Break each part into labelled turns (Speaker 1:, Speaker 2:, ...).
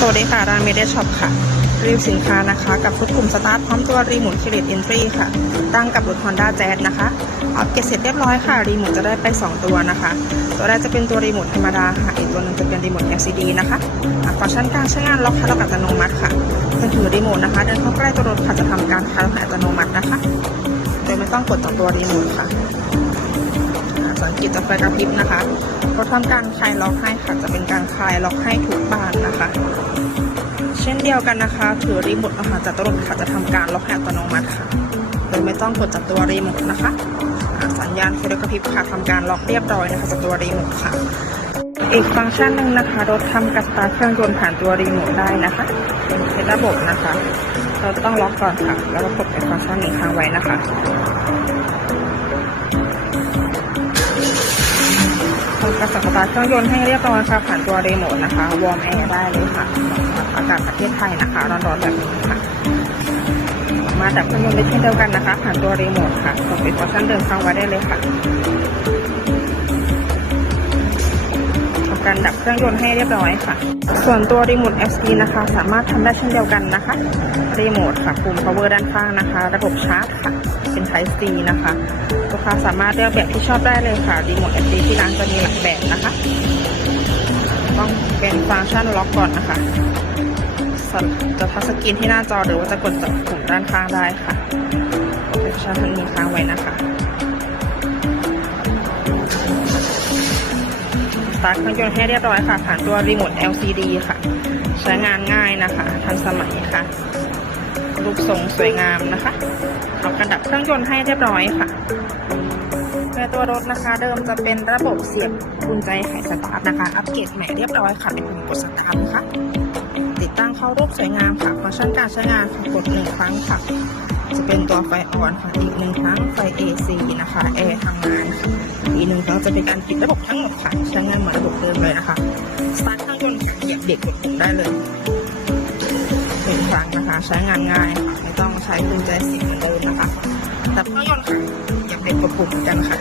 Speaker 1: สวัสดีค่ะ ร้านเมเดช็อปค่ะ รีวิวสินค้านะคะ กับชุดกลุ่มสตาร์ทพร้อมตัวรีโมทคิริตอินทรีค่ะ ตั้งกับรถ Honda Jazz นะคะอัปเกรดเสร็จเรียบร้อยค่ะ รีโมทจะได้ไป 2 ตัวนะคะ ตัวแรกจะเป็นตัวรีโมทธรรมดาค่ะ อีกตัวหนึงจะเป็นรีโมท LCD นะคะอะฟังก์ชันการใช้งานล็อกคัดล็อกอัตโนมัติค่ะเมื่อถือรีโมทนะคะ เดินเข้าใกล้ตัวรถค่ะจะทำการคัดล็อกอัตโนมัตินะคะ โดยไม่ต้องกดจากตัวรีโมทค่ะ เกตจากไฟกระพริบนะคะเขาทำการคลายล็อกให้ค่ะ จะเป็นการคลายล็อกให้ทุกบานนะคะ เช่นเดียวกันนะคะ ถือรีโมทอาหารจากตัวรถค่ะจะทำการล็อกให้อัตโนมัติค่ะ โดยไม่ต้องกดจากตัวรีโมทนะคะ สัญญาณไฟกระพริบค่ะทำการล็อกเรียบร้อยนะคะจากตัวรีโมทค่ะ อีกฟังก์ชันหนึ่งนะคะ รถทำการสตาร์เครื่องยนต์ผ่านตัวรีโมทได้นะคะเป็นระบบนะคะ เราต้องล็อกก่อนค่ะ แล้วก็กดเป็นฟังก์ชันนี้ค้างไว้นะคะ ทำการสตาร์ทเครื่องยนต์ให้เรียบร้อยค่ะผ่านตัวรีโมทนะคะ วอร์มแอร์ได้เลยค่ะอากาศประเทศไทยนะคะ ร้อนๆแบบนี้ค่ะ มาจับเครื่องยนต์ด้เช่นเดียวกันนะคะ ผ่านตัวรีโมทค่ะกดปิดฟังก์ชันเดิมค้างไว้ได้เลยค่ะ การดับเครื่องยนต์ให้เรียบร้อยค่ะ ส่วนตัวรีโมท SD นะคะ สามารถทำได้เช่นเดียวกันนะคะ รีโมทค่ะปุ่ม power ด้านข้างนะคะ ระบบชาร์จค่ะ เป็น Type C นะคะลูกค้าสามารถเลือกแบบที่ชอบได้เลยค่ะ รีโมท SD ที่ร้านจะมีหลายแบบนะคะ ต้องเป็นฟังก์ชันล็อกก่อนนะคะจะทัชสกรีนที่หน้าจอหรือว่าจะกดจากปุ่มด้านข้างได้ค่ะเป็นฟังก์ชันที่มีค้างไว้นะคะ ตาร์ทเครื่องยนต์ให้เรียบร้อยค่ะ ผ่านตัวรีโมท LCD ค่ะ ใช้งานง่ายนะคะ ทันสมัยค่ะ รูปทรงสวยงามนะคะเอากระดับเครื่องยนต์ให้เรียบร้อยค่ะในตัวรถนะคะเดิมจะเป็นระบบเสียบกุญแจไขสตาร์ทนะคะ อัปเกรดใหม่เรียบร้อยค่ะเป็นปุ่มกดสตาร์ทนะคะติดตั้งเข้ารูปสวยงามค่ะฟังก์ชันการใช้งานค่ะกดหนึ่งครั้งค่ะ จะเป็นตัวไฟออนค่ะอีกหนึ่งครั้งไฟ AC นะคะ หนึ่งครั้งจะเป็นการปิดระบบทั้งหมดค่ะใช้งานเหมือนระบบเดิมเลยนะคะสตาร์ทเครื่องยนต์เหยียบเบรกกดปุ่มได้เลยหนึ่งครั้งนะคะ ใช้งานง่ายค่ะไม่ต้องใช้กุญแจเสียบเหมือนเดิมนะคะดับเครื่องยนต์ค่ะเหยียบเบรกกดปุ่มเหมือนกันค่ะ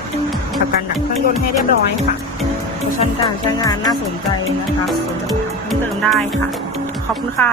Speaker 1: ทำการดับเครื่องยนต์ให้เรียบร้อยค่ะฟังก์ชันการใช้งานน่าสนใจนะคะสนใจถามเพิ่มเติมได้ค่ะ ขอบคุณค่ะ